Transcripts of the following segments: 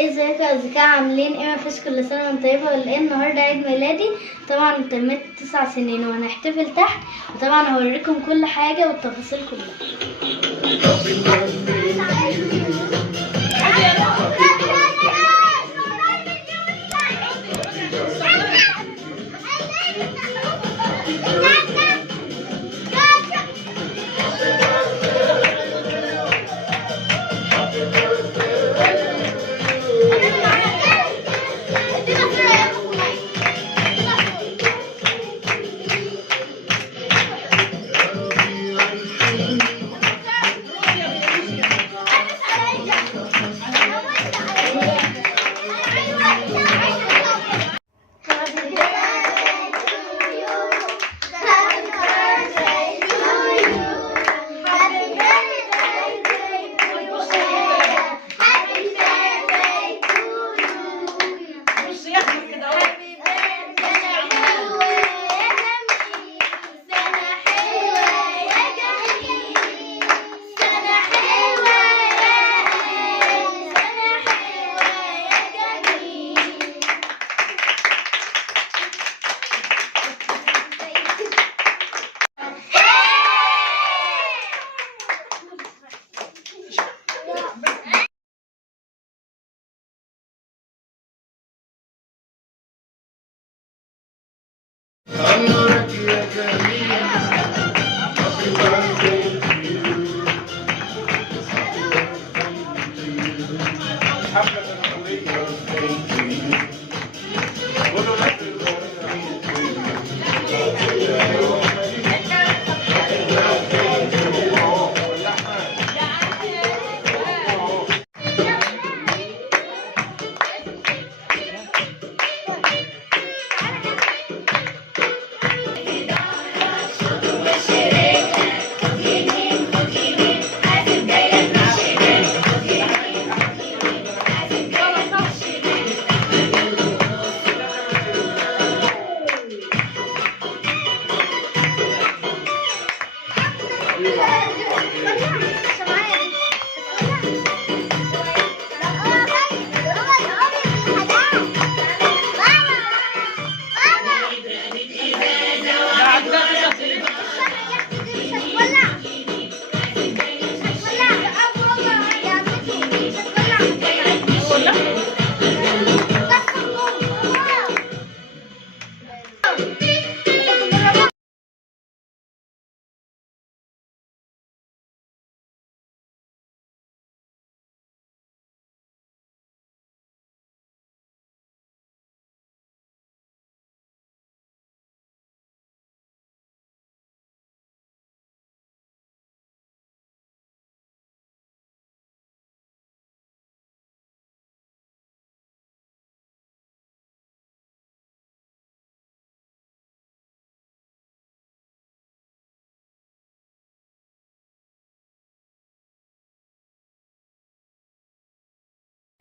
ازيكم يا اصدقاء، عاملين ايه؟ مفيش كل سنه وانتم طيبه ولا ايه؟ النهارده عيد ميلادي، طبعا تميت 9 سنين وهنحتفل تحت، وطبعا هوريكم كل حاجه والتفاصيل كلها.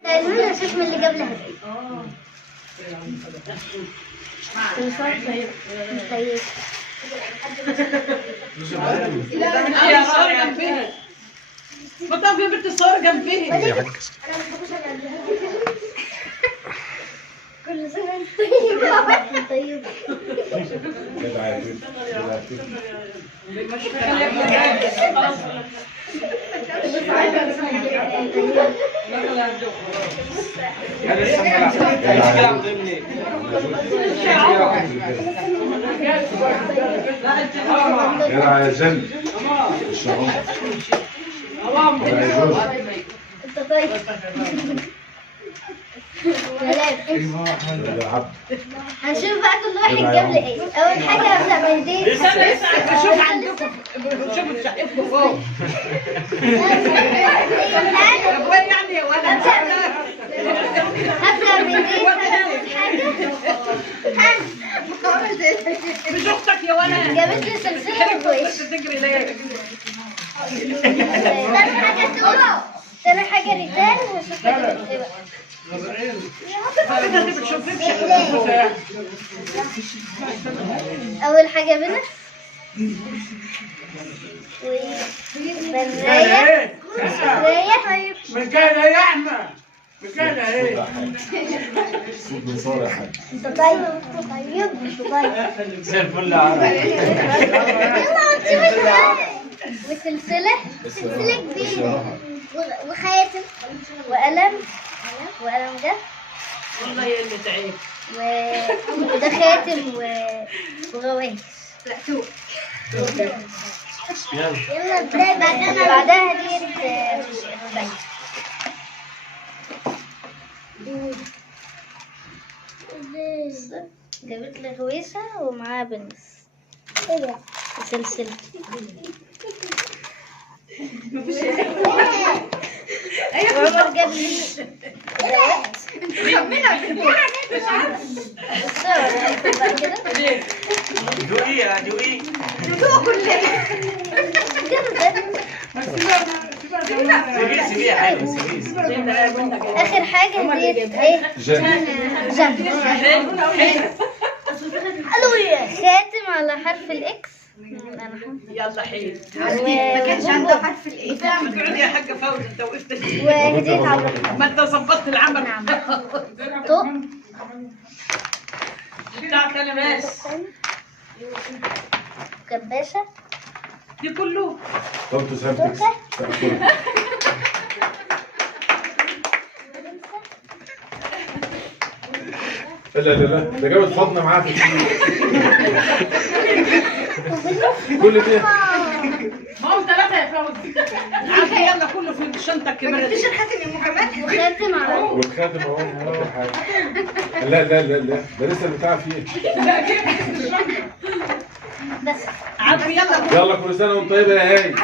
عايزين نشوف من اللي جاب لها يا صور جنبها بطل يا بنت الصور جنبها. انا ما بحبش كل سنه وانت طيب. يا زن انت طيب هنشوف بقى كل واحد جاب لي ايه. اول حاجه هبدا من دي. شوف عندكم شوفوا شقتكم فوق يعني وانا هبدا من دي. مش اختك يا ولد جابت لي سلسله وكويس. تجري ليه؟ تاني حاجه ريتان وشوف اول حاجه بنت وبنايه من كان يا احمد بكده ايه؟ صوت بنصار يا حاج. انت طيب انت طيب زي الفل يا عم. وسلسلة سلسلة كبيرة وخاتم وقلم جاف والله يا اللي تعب. وده خاتم وغوايش. لا توب. يلا بعدها هدية جابت لي غويشة ومعاها بنس. ايه ده؟ سلسلة. عمر جاب لي دوقي دوقي. سيبيه يا حاج سيبيه. اخر حاجة هدية ايه؟ جنة. خاتم على حرف الاكس. يلا حلو. ما كانش عنده حرف الايه؟ تقعدي يا حاجه فوزي انت وقفت. وهدية على ما انت ظبطت العمل. طوق بتاعك انا بس. كباشة. دي كله. طب تسهمتك. لا لا لا ده جابت فضنا معاه في كل ده. ما هم 3 يا فوزي. عادي يلا كله في الشنطه الكبيره دي. وخاتم على والخاتم اهو كل حاجه. لا لا لا لا ده لسه البتاع فيه. بس. عادي يلا. يلا كل سنه وانت طيبه يا هاي.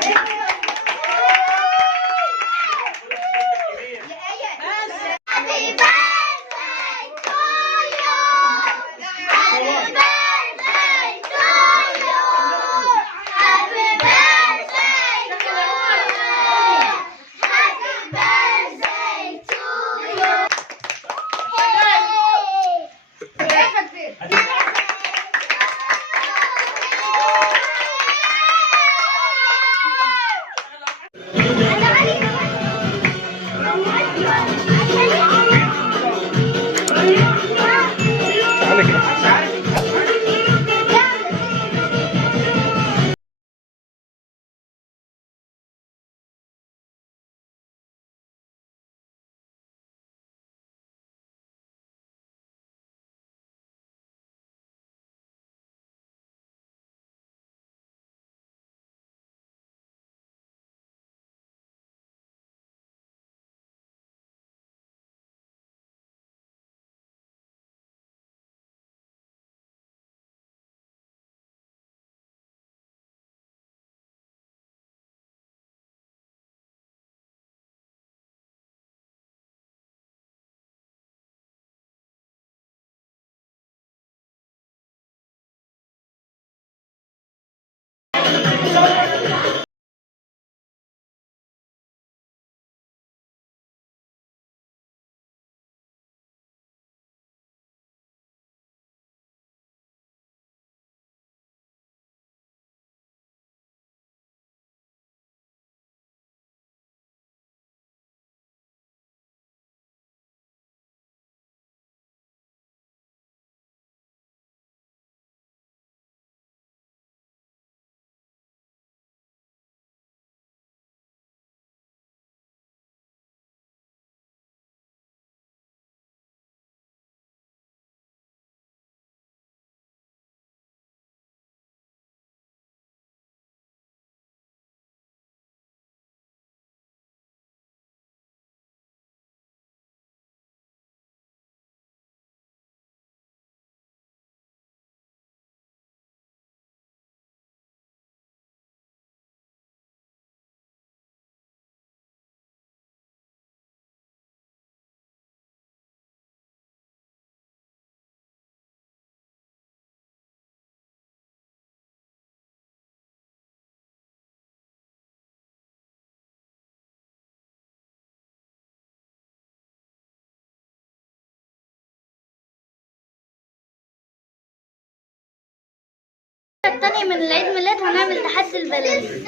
التانية من العيد ميلاد هنعمل تحدي البلالين.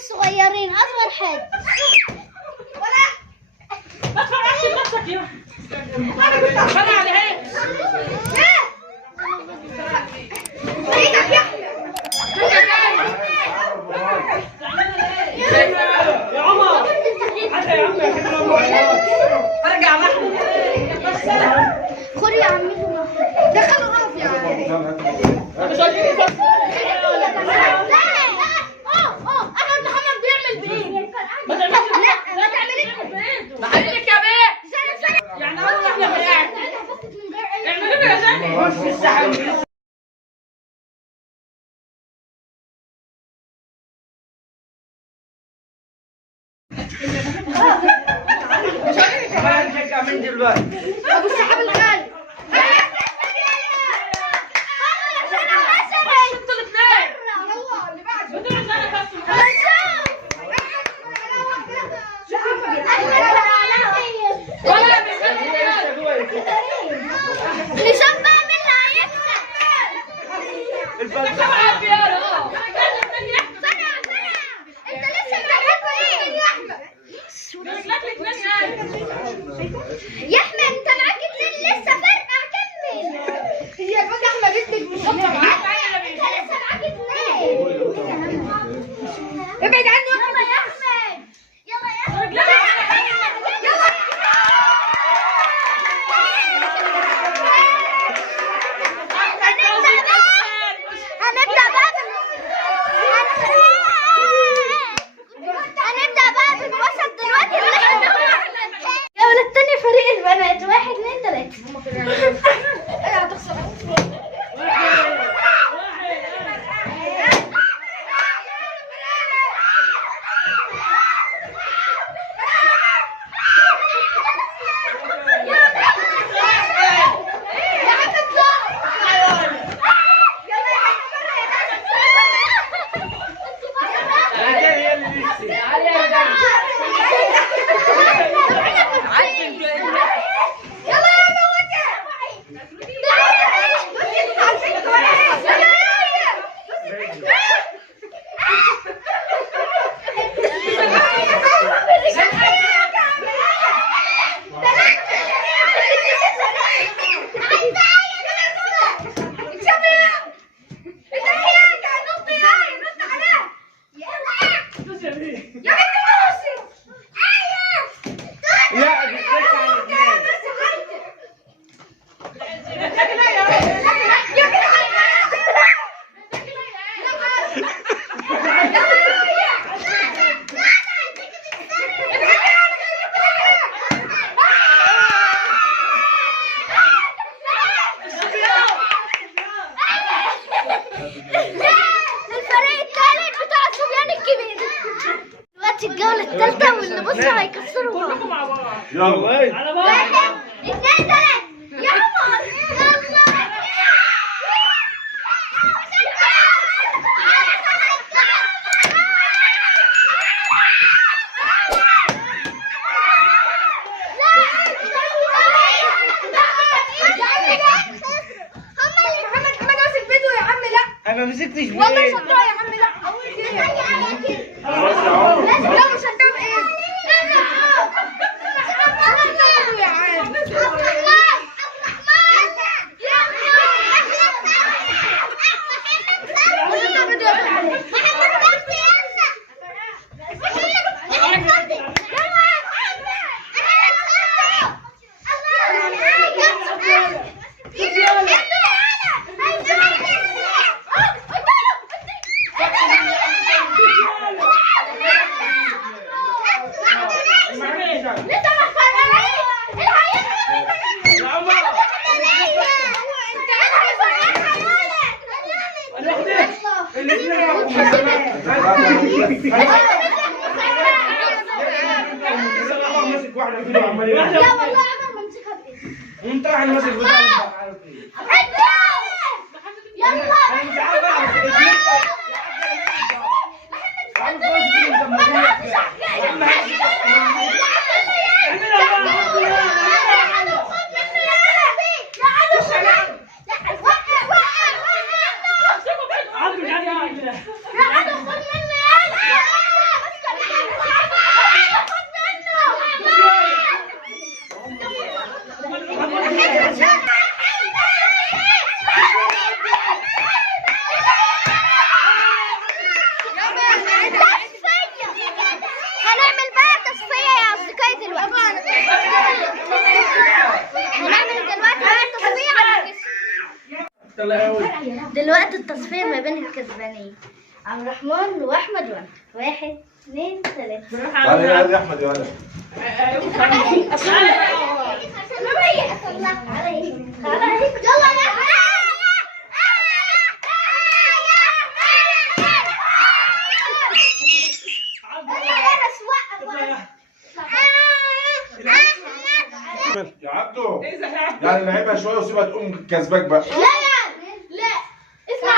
الصغيرين أصغر حاجة. ما تفرقش نفسك يا انا على هيك ايدك يا يا عمر حتى يا عم ارجع محمود خد يا عمي دخلوا رف يا عمي مش عايزين انا محمد بيعمل بايه ما تعملش لا تعملي بحلك يا بيه يعني انا احنا بنقعد اعملوا لي يا زلمه من دلوقتي ابو السحاب الغالي انتوا الاثنين بدون سنه ولا نشوف بقى مين اللي هيكسب بيخلي يا انت لسه معاك ايه يا احمد يا احمد انت معاك اتنين لسه فرقه كمل هي بقى احمد ادك مش انت لسه معاك اتنين ابعد عني يلا يا احمد يلا يا احمد يلا هنبدأ بقى بالوسط دلوقتي يا ولد التاني فريق البنات 1 2 3 ايه هتخسر الجولة الثالثة واللي بصوا هيكسروا بعض. يلا 1 2 3 يا عمر يلا انا مسكتش فيه والله شطرة يا عم لا لا مش هتعمل ايه يا عم لا والله عمر ما مسكها بايدي انت راح المسك بتاع دلوقتي التصفية ما بين الكسبانين عبد الرحمن واحمد وانا. 1 2 3. تعالى يا احمد يا ولد. يا عبدو يعني لعبها شويه وسيبها تقوم كسبك بقى. لا اسمع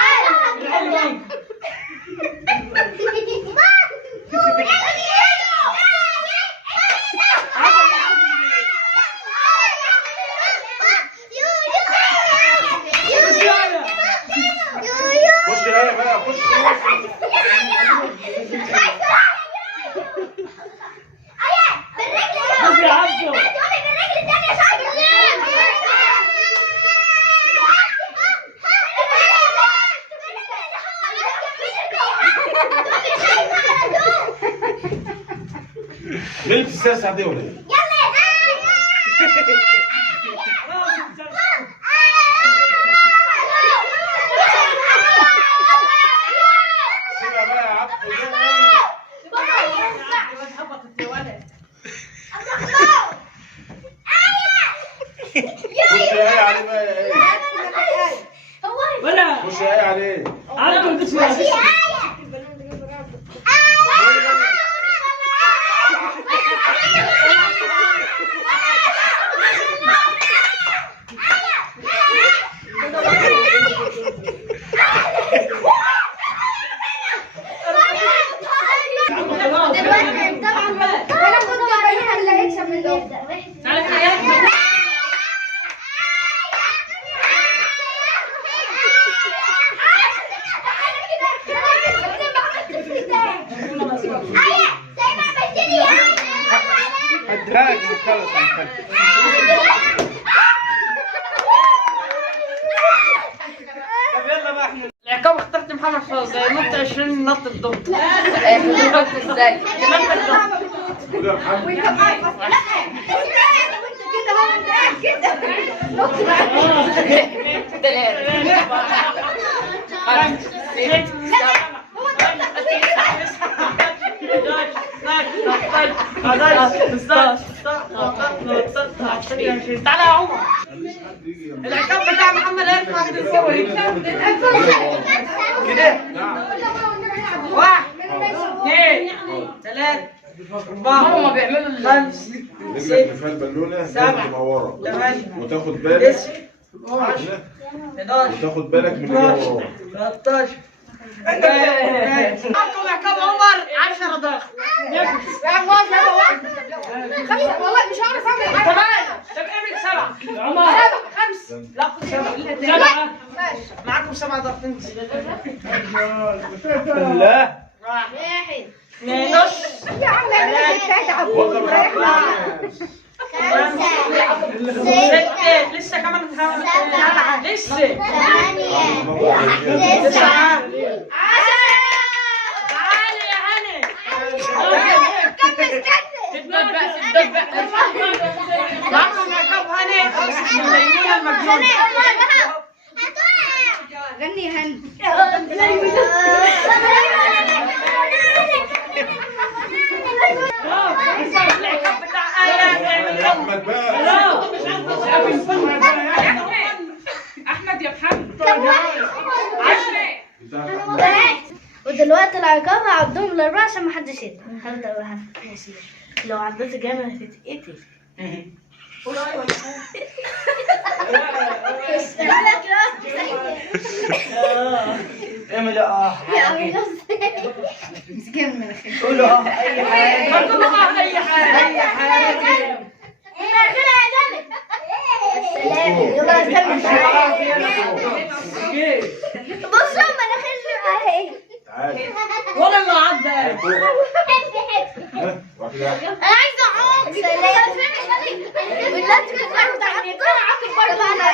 خش يا بقى خش. ليه بتسترسع دي ولا ايه؟ سيبها بقى يا عبدو. خش يا ايه عليه بقى يا ايه. خش يا ايه عليه. دلوقتي طبعا هناخد بعدين اللي هيكسب من يبدأ. الدراج مخلص عن طب يلا بقى احنا العقاب اخترت محمد فوزي نط 20 نط الضم. نط ازاي؟ نط الضم. خد يا محمد. تعالى يا عمر. العقاب بتاع محمد هيرفع من الفوق كده. 1 2 3 4 هما بيعملوا 5 رجلك اللي فيها البالونه لازم تبقى ورا 8 وتاخد بالك 10 11 وتاخد بالك من اللي هو ورا. 13 عقاب عمر 10 ضغط. والله مش هعرف اعمل حاجه. طب اعمل 7 عمر 5 لا 7 معاكم 7 ضغط انت. لا 1 نص يا عم وضرب لسه كمان 7 لسه 8 9 تعالي يا هاني. معكم عقاب هاني ميمونة المجنون. غني هن العقاب بتاع آية احمد بقى. احمد يا محمد. ودلوقتي العقاب هعدهم الأربعة عشان محدش يدخل. هبدأ بقى ياسين. لو عديت جامد هتتقتل. اعمل قولوا اي حاجه يلا نكمل. بصوا مناخيرنا اهي. تعالى. ولا اللي عدى. انا عايزه اعوم. سلام. والناس بتعرف تعدي. طب انا